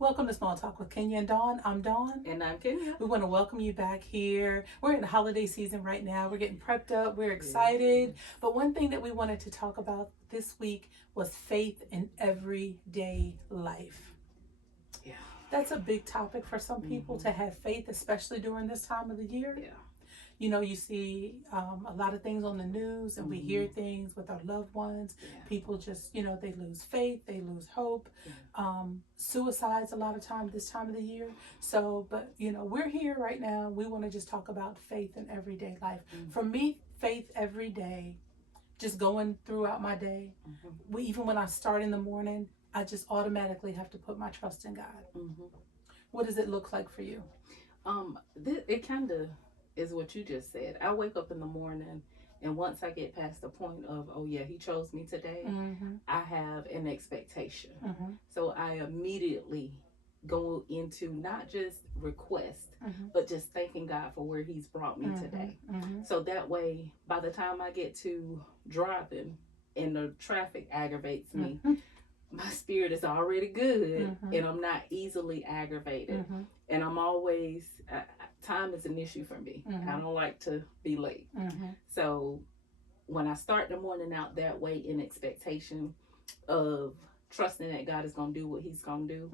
Welcome to Small Talk with Kenya and Dawn. I'm Dawn. And I'm Kenya. We want to welcome you back here. We're in the holiday season right now. We're getting prepped up. We're excited. Yes. But one thing that we wanted to talk about this week was faith in everyday life. Yeah. That's a big topic for some people to have faith, especially during this time of the year. Yeah. You know, you see a lot of things on the news and we hear things with our loved ones. Yeah. People just, they lose faith, they lose hope. Yeah. Suicides a lot of time this time of the year. So, but, we're here right now. We want to just talk about faith in everyday life. For me, faith every day, just going throughout my day, even when I start in the morning, I just automatically have to put my trust in God. What does it look like for you? It kind of is what you just said. I wake up in the morning, and once I get past the point of, oh yeah, he chose me today, I have an expectation. So I immediately go into not just request, but just thanking God for where he's brought me today. So that way, by the time I get to driving and the traffic aggravates me, my spirit is already good, and I'm not easily aggravated. And I'm always, time is an issue for me. I don't like to be late. So when I start the morning out that way in expectation of trusting that God is going to do what he's going to do,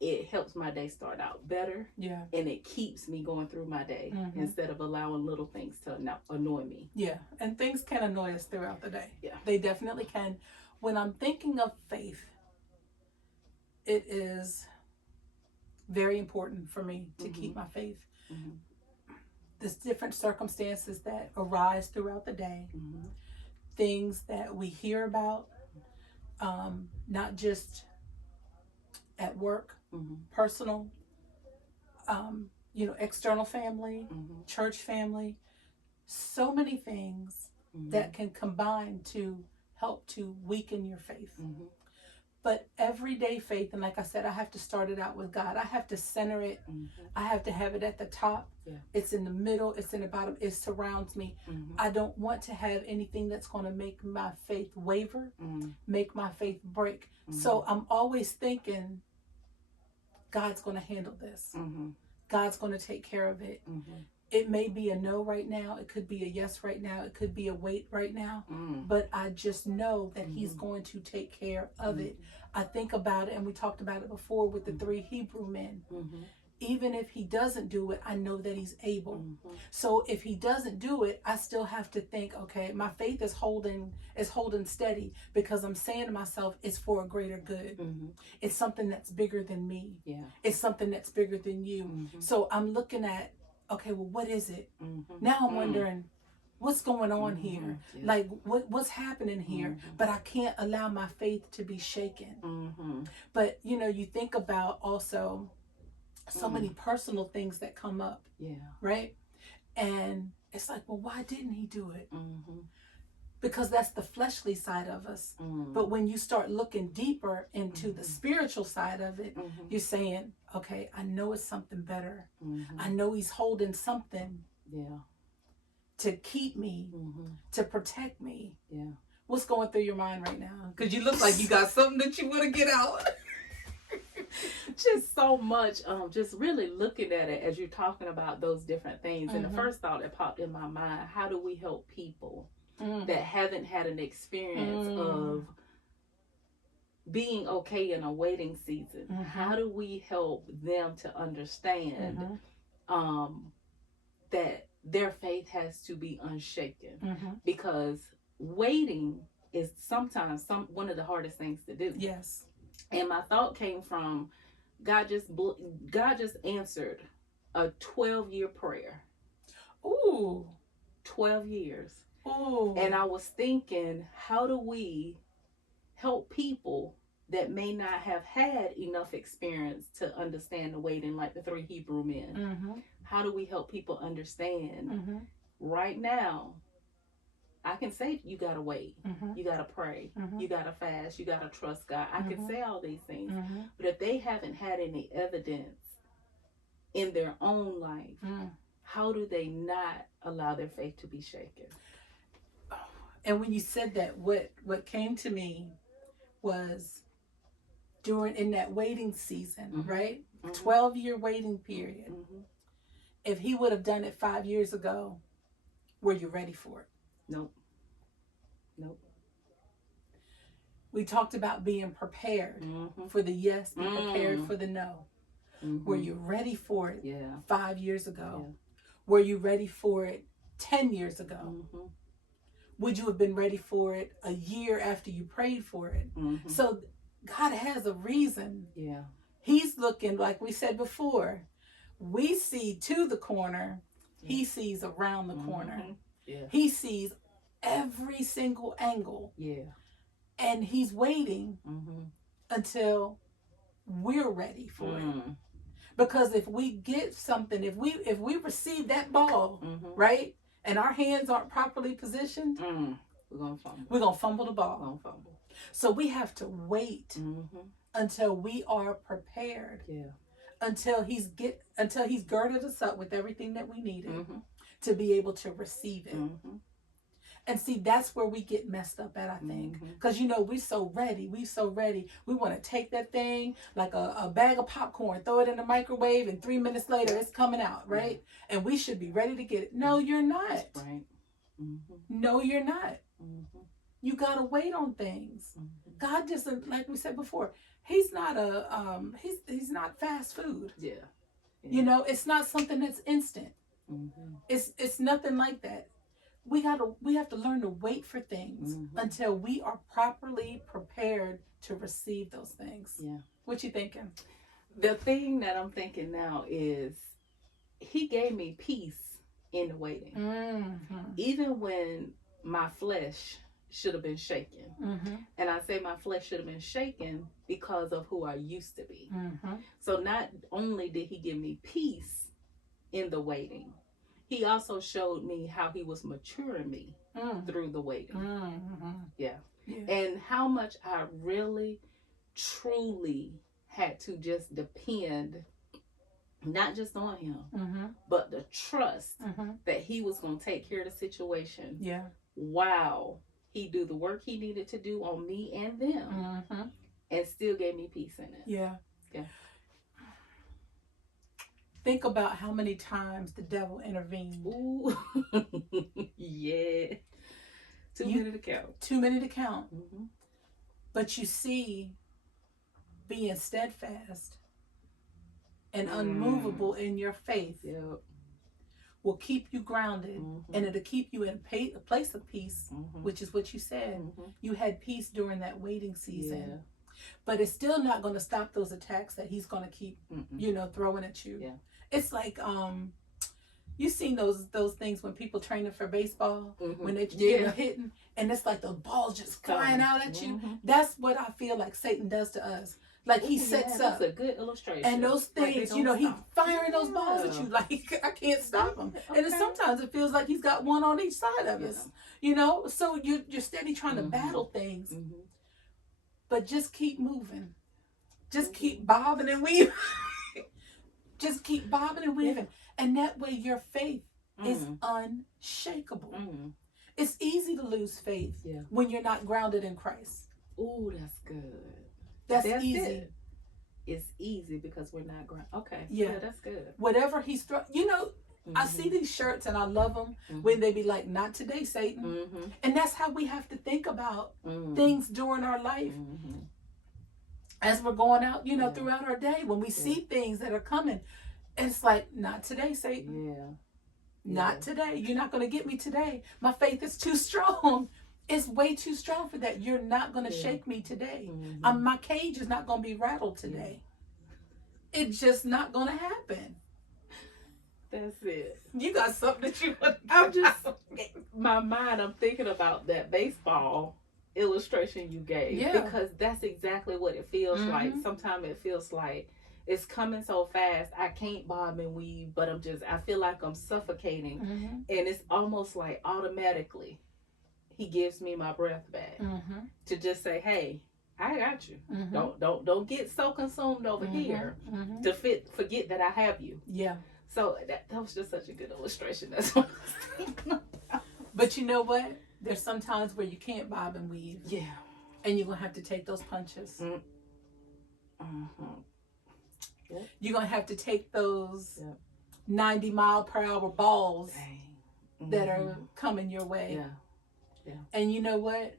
it helps my day start out better. Yeah. And it keeps me going through my day instead of allowing little things to annoy me. Yeah. And things can annoy us throughout the day. Yeah. They definitely can. When I'm thinking of faith, it is very important for me to keep my faith. There's different circumstances that arise throughout the day, things that we hear about, not just at work, personal, external family, church family, so many things that can combine to help to weaken your faith. But everyday faith, and like I said, I have to start it out with God. I have to center it. I have to have it at the top. Yeah. It's in the middle. It's in the bottom. It surrounds me. I don't want to have anything that's going to make my faith waver, make my faith break. So I'm always thinking, God's going to handle this. God's going to take care of it. It may be a no right now. It could be a yes right now. It could be a wait right now. But I just know that he's going to take care of it. I think about it, and we talked about it before with the 3 Hebrew men. Even if he doesn't do it, I know that he's able. So if he doesn't do it, I still have to think, okay, my faith is holding steady, because I'm saying to myself, it's for a greater good. It's something that's bigger than me. Yeah. It's something that's bigger than you. So I'm looking at, okay, well, what is it? Now I'm wondering, what's going on here? Yeah. Like, what's happening here? But I can't allow my faith to be shaken. But, you think about also so many personal things that come up. Yeah. Right? And it's like, well, why didn't he do it? Because that's the fleshly side of us. But when you start looking deeper into the spiritual side of it, you're saying, okay, I know it's something better. I know he's holding something to keep me, to protect me. Yeah. What's going through your mind right now? Because you look like you got something that you want to get out. Just so much, just really looking at it as you're talking about those different things. And the first thought that popped in my mind, how do we help people that haven't had an experience of being okay in a waiting season? How do we help them to understand that their faith has to be unshaken? Because waiting is sometimes one of the hardest things to do. Yes. And my thought came from God just answered a 12-year prayer. Ooh. 12 years. Ooh. And I was thinking, how do we help people that may not have had enough experience to understand the waiting, like the 3 Hebrew men? How do we help people understand right now? I can say you gotta wait, you gotta pray, you gotta fast, you gotta trust God. I can say all these things, but if they haven't had any evidence in their own life, how do they not allow their faith to be shaken? And when you said that, what came to me was in that waiting season, Mm-hmm. right? Mm-hmm. 12-year waiting period. Mm-hmm. If he would have done it 5 years ago, were you ready for it? Nope. Nope. We talked about being prepared Mm-hmm. for the yes, be prepared for the no. Mm-hmm. Were you ready for it Yeah. 5 years ago? Yeah. Were you ready for it 10 years ago? Mm-hmm. Would you have been ready for it a year after you prayed for it? Mm-hmm. So God has a reason. Yeah. He's looking, like we said before, we see to the corner, he sees around the corner. Mm-hmm. Yeah. He sees every single angle. Yeah. And he's waiting Mm-hmm. until we're ready for it. Mm-hmm. Because if we get something, if we receive that ball, Mm-hmm. right, and our hands aren't properly positioned, we're gonna fumble. we're gonna fumble the ball. We're gonna fumble. So we have to wait Mm-hmm. until we are prepared. Yeah. Until he's girded us up with everything that we needed Mm-hmm. to be able to receive it. Mm-hmm. And see, that's where we get messed up at, I think. Mm-hmm. Because, we're so ready. We want to take that thing like a bag of popcorn, throw it in the microwave, and 3 minutes later, it's coming out, right? Yeah. And we should be ready to get it. No, you're not. That's right. Mm-hmm. No, you're not. Mm-hmm. You got to wait on things. Mm-hmm. God doesn't, like we said before, he's not he's not fast food. Yeah. Yeah. It's not something that's instant. Mm-hmm. It's nothing like that. We have to learn to wait for things until we are properly prepared to receive those things. Yeah. What you thinking? The thing that I'm thinking now is he gave me peace in the waiting. Mm-hmm. Even when my flesh should have been shaken. Mm-hmm. And I say my flesh should have been shaken because of who I used to be. Mm-hmm. So not only did he give me peace in the waiting, he also showed me how he was maturing me through the waiting. Mm-hmm. Yeah. Yeah. And how much I really, truly had to just depend, not just on him, but the trust that he was going to take care of the situation. Yeah. Wow. He do the work he needed to do on me and them, and still gave me peace in it. Yeah. Yeah. Think about how many times the devil intervened. Ooh. Yeah. Too many to count. Too many to count. Mm-hmm. But you see, being steadfast and unmovable in your faith will keep you grounded, and it'll keep you in a place of peace, which is what you said. You had peace during that waiting season. Yeah. But it's still not going to stop those attacks that he's going to keep, throwing at you. Yeah. It's like, you've seen those things when people training for baseball, when they're hitting, and it's like the ball's just flying out at you. That's what I feel like Satan does to us. Like he sets up. That's a good illustration. And those things, he's firing those balls at you like I can't stop him. Okay. And sometimes it feels like he's got one on each side of us. So you're steady trying to battle things. But just keep moving. Just keep bobbing and weaving. Just keep bobbing and weaving. And that way your faith is unshakable. It's easy to lose faith when you're not grounded in Christ. Ooh, that's good. That's easy. It. It's easy because we're not grounded. Okay. Yeah, that's good. Whatever he's I see these shirts and I love them when they be like, "Not today, Satan." And that's how we have to think about things during our life. As we're going out, throughout our day, when we see things that are coming, it's like, "Not today, Satan." Yeah. Not today. You're not going to get me today. My faith is too strong. It's way too strong for that. You're not going to shake me today. My cage is not going to be rattled today. It's just not going to happen. That's it. You got something that you want to I'm thinking about that baseball illustration you gave. Yeah. Because that's exactly what it feels like. Sometimes it feels like it's coming so fast, I can't bob and weave, but I feel like I'm suffocating. And it's almost like automatically he gives me my breath back to just say, "Hey, I got you. Don't get so consumed over here to forget that I have you." Yeah. So that was just such a good illustration. That's what I was thinking about. But you know what? There's some times where you can't bob and weave. Yeah. And you're going to have to take those punches. Yep. You're going to have to take those Yep. 90-mile-per-hour balls Dang. that are coming your way. Yeah. Yeah. And you know what?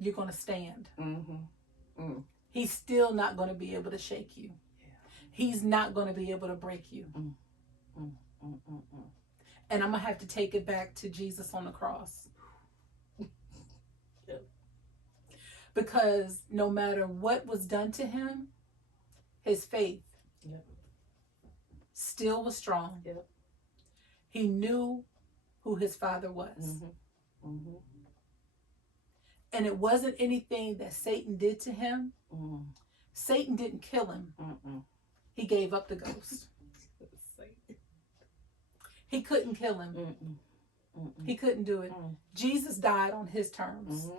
You're going to stand. Mm-hmm. He's still not going to be able to shake you. Yeah. He's not going to be able to break you. And I'm going to have to take it back to Jesus on the cross. Yep. Because no matter what was done to him, his faith still was strong. Yep. He knew who his Father was. And it wasn't anything that Satan did to him. Satan didn't kill him. He gave up the ghost. He couldn't kill him. He couldn't do it. Jesus died on his terms.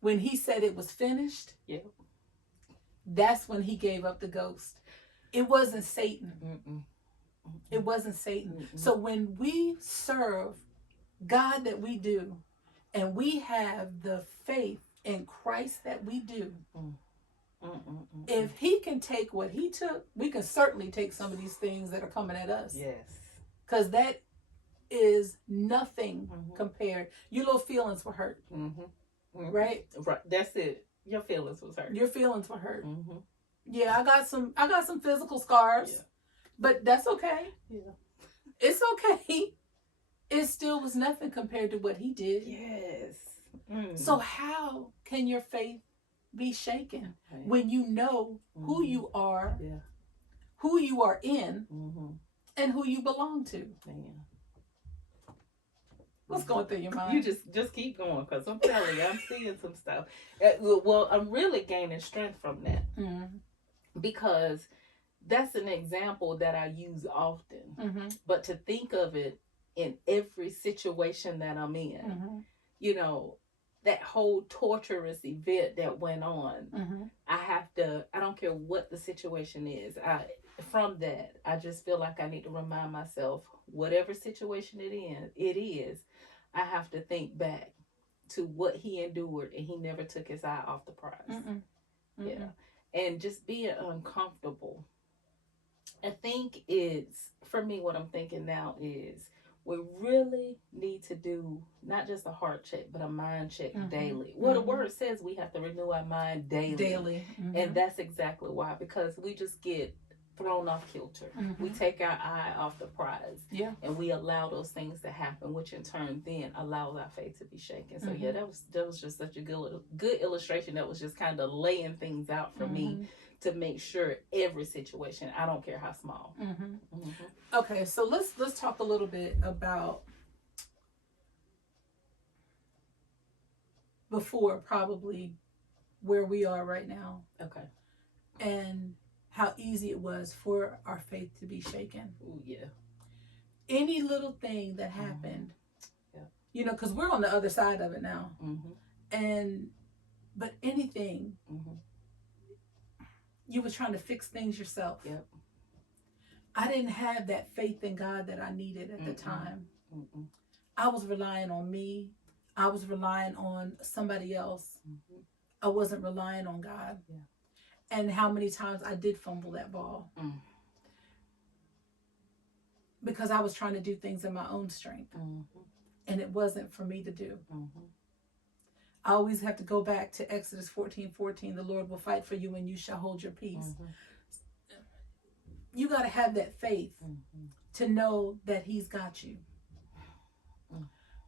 When he said it was finished, that's when he gave up the ghost. It wasn't Satan. It wasn't Satan. So when we serve God that we do, and we have the faith in Christ that we do, if he can take what he took, we can certainly take some of these things that are coming at us. Yes. Because that is nothing compared. Your little feelings were hurt. Right? Right. That's it. Your feelings was hurt. Your feelings were hurt. Yeah, I got some physical scars. But that's okay. Yeah. It's okay. It still was nothing compared to what he did. Yes. So how can your faith be shaken when you know who you are, who you are in, and who you belong to? Man. What's going through your mind? You just keep going, because I'm telling you, I'm seeing some stuff. Well, I'm really gaining strength from that, because that's an example that I use often. But to think of it in every situation that I'm in, you know, that whole torturous event that went on, I don't care what the situation is. From that, I just feel like I need to remind myself, whatever situation it is, I have to think back to what he endured, and he never took his eye off the prize. Yeah. And just being uncomfortable. I think it's, for me, what I'm thinking now is, we really need to do not just a heart check, but a mind check daily. Well, the word says we have to renew our mind daily. And that's exactly why, because we just get thrown off kilter. We take our eye off the prize. And we allow those things to happen, which in turn then allows our faith to be shaken. So yeah, that was just such a good illustration that was just kind of laying things out for me, to make sure every situation, I don't care how small. Okay, so let's talk a little bit about before, probably where we are right now. Okay. And how easy it was for our faith to be shaken. Ooh, yeah. Any little thing that happened, you know, because we're on the other side of it now. But anything, you were trying to fix things yourself. I didn't have that faith in God that I needed at the time. I was relying on me. I was relying on somebody else. I wasn't relying on God. And how many times I did fumble that ball. Because I was trying to do things in my own strength. And it wasn't for me to do. I always have to go back to Exodus 14:14. The Lord will fight for you and you shall hold your peace. You got to have that faith to know that he's got you.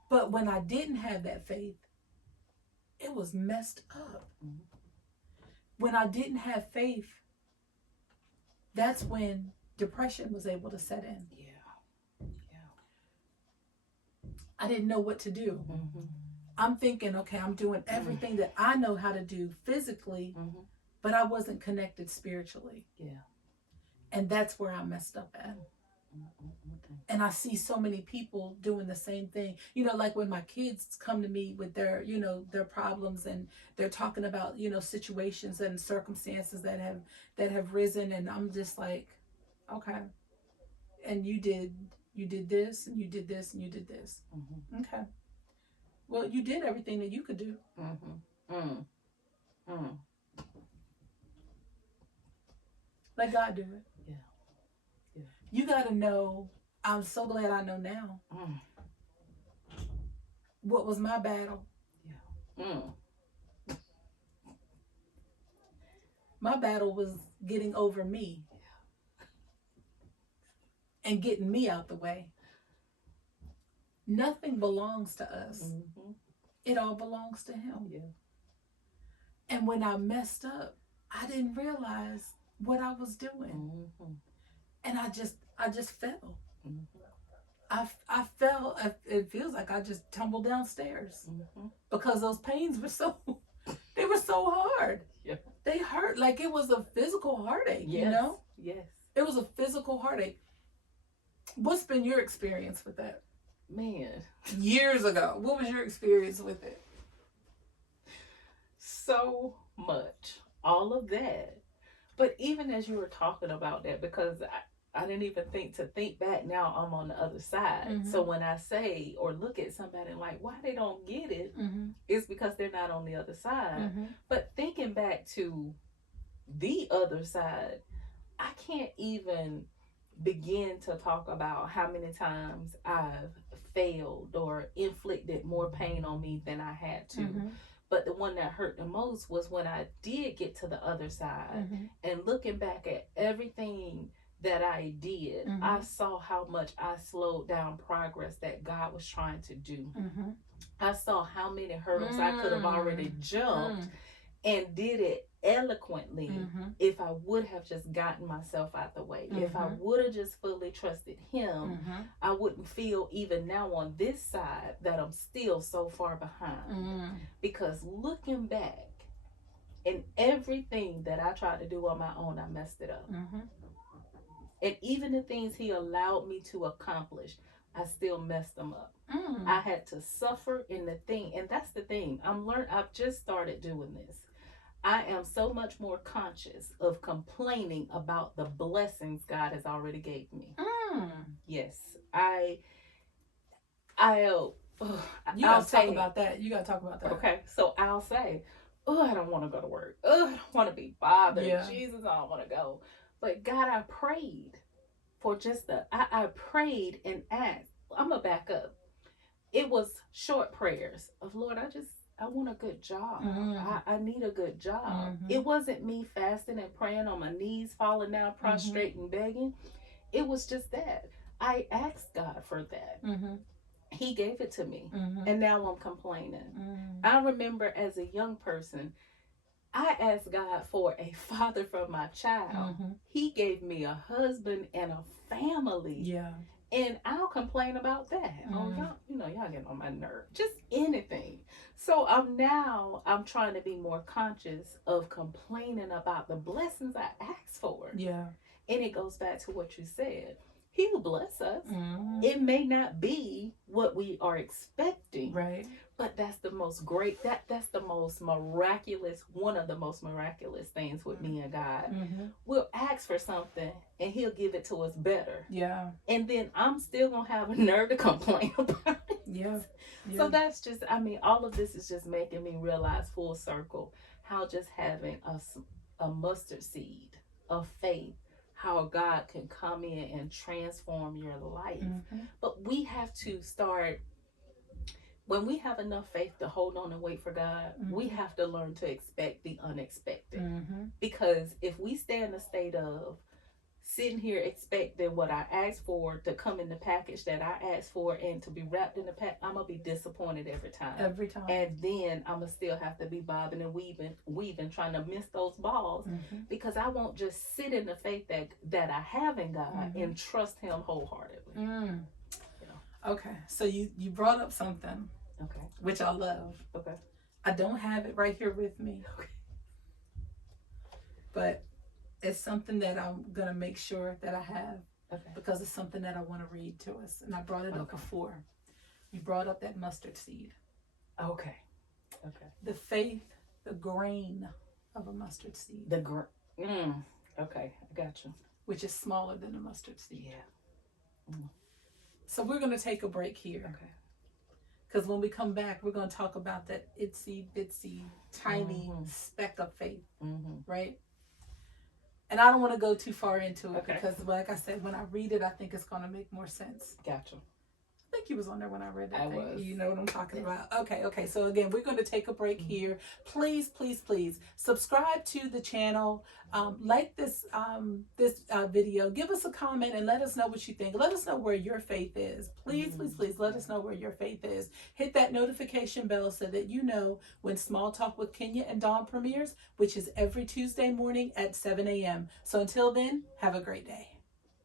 But when I didn't have that faith, it was messed up. When I didn't have faith, that's when depression was able to set in. I didn't know what to do. I'm thinking, okay, I'm doing everything that I know how to do physically, but I wasn't connected spiritually. And that's where I messed up at. And I see so many people doing the same thing. You know, like when my kids come to me with their, you know, their problems, and they're talking about, you know, situations and circumstances that have risen, and I'm just like, okay. And you did this, and you did this, and you did this. Okay. Well, you did everything that you could do. Let God do it. Yeah. Yeah. You got to know, I'm so glad I know now. What was my battle? Yeah. My battle was getting over me and getting me out the way. Nothing belongs to us. Mm-hmm. It all belongs to Him. Yeah. And when I messed up, I didn't realize what I was doing. Mm-hmm. And I just fell. Mm-hmm. I fell. It feels like I just tumbled downstairs because those pains were they were so hard. Yeah. They hurt like it was a physical heartache, Yes. you know? Yes. It was a physical heartache. What's been your experience with that? Man. Years ago, what was your experience with it? So much. All of that. But even as you were talking about that, because I didn't even think back, now I'm on the other side. Mm-hmm. So when I say or look at somebody like why they don't get it, it's because they're not on the other side. But thinking back to the other side, I can't even begin to talk about how many times I've failed or inflicted more pain on me than I had to. But the one that hurt the most was when I did get to the other side and looking back at everything that I did, I saw how much I slowed down progress that God was trying to do. I saw how many hurdles I could have already jumped and did it eloquently if I would have just gotten myself out the way. If I would have just fully trusted Him, I wouldn't feel even now on this side that I'm still so far behind. Because looking back and everything that I tried to do on my own, I messed it up. And even the things He allowed me to accomplish, I still messed them up. I had to suffer in the thing. And that's the thing. I've just started doing this. I am so much more conscious of complaining about the blessings God has already gave me. Yes. You gotta talk about that. You gotta talk about that. Okay. So I'll say, I don't want to go to work. I don't want to be bothered. Yeah. Jesus, I don't want to go. But God, I prayed for just I prayed and asked. I'm going to back up. It was short prayers of, Lord, I want a good job. I need a good job. It wasn't me fasting and praying on my knees, falling down, prostrate and begging. It was just that. I asked God for that. He gave it to me. And now I'm complaining. I remember as a young person, I asked God for a father for my child. He gave me a husband and a family. Yeah. And I'll complain about that. Oh, y'all getting on my nerve. Just anything. So I'm trying to be more conscious of complaining about the blessings I asked for. Yeah. And it goes back to what you said. He will bless us. It may not be what we are expecting. Right. But that's the most that's the most miraculous, one of the most miraculous things with me and God. We'll ask for something and He'll give it to us better. Yeah. And then I'm still going to have a nerve to complain about it. Yeah. So that's just, all of this is just making me realize full circle how just having a mustard seed of faith, how God can come in and transform your life. But we have to start, when we have enough faith to hold on and wait for God, we have to learn to expect the unexpected. Because if we stay in a state of sitting here expecting what I asked for to come in the package that I asked for and to be wrapped in the pack, I'm going to be disappointed every time. Every time. And then I'm going to still have to be bobbing and weaving, trying to miss those balls, because I won't just sit in the faith that I have in God and trust Him wholeheartedly. Okay, so you brought up something, which I love. Okay, I don't have it right here with me, but it's something that I'm gonna make sure that I have, because it's something that I want to read to us, and I brought it up before. You brought up that mustard seed. Okay. The faith, the grain of a mustard seed. Okay, I got you. Which is smaller than a mustard seed. Yeah. So we're going to take a break here. Okay. Because when we come back, we're going to talk about that itsy bitsy tiny speck of faith. Right? And I don't want to go too far into it, Okay. because, like I said, when I read it, I think it's going to make more sense. Gotcha. I think you was on there when I read that I thing. was. You know what I'm talking about. Okay. So again, we're going to take a break here. Please subscribe to the channel. Like this video. Give us a comment and let us know what you think. Let us know where your faith is. Please let us know where your faith is. Hit that notification bell so that you know when Small Talk with Kenya and Dawn premieres, which is every Tuesday morning at 7 a.m. So until then, have a great day.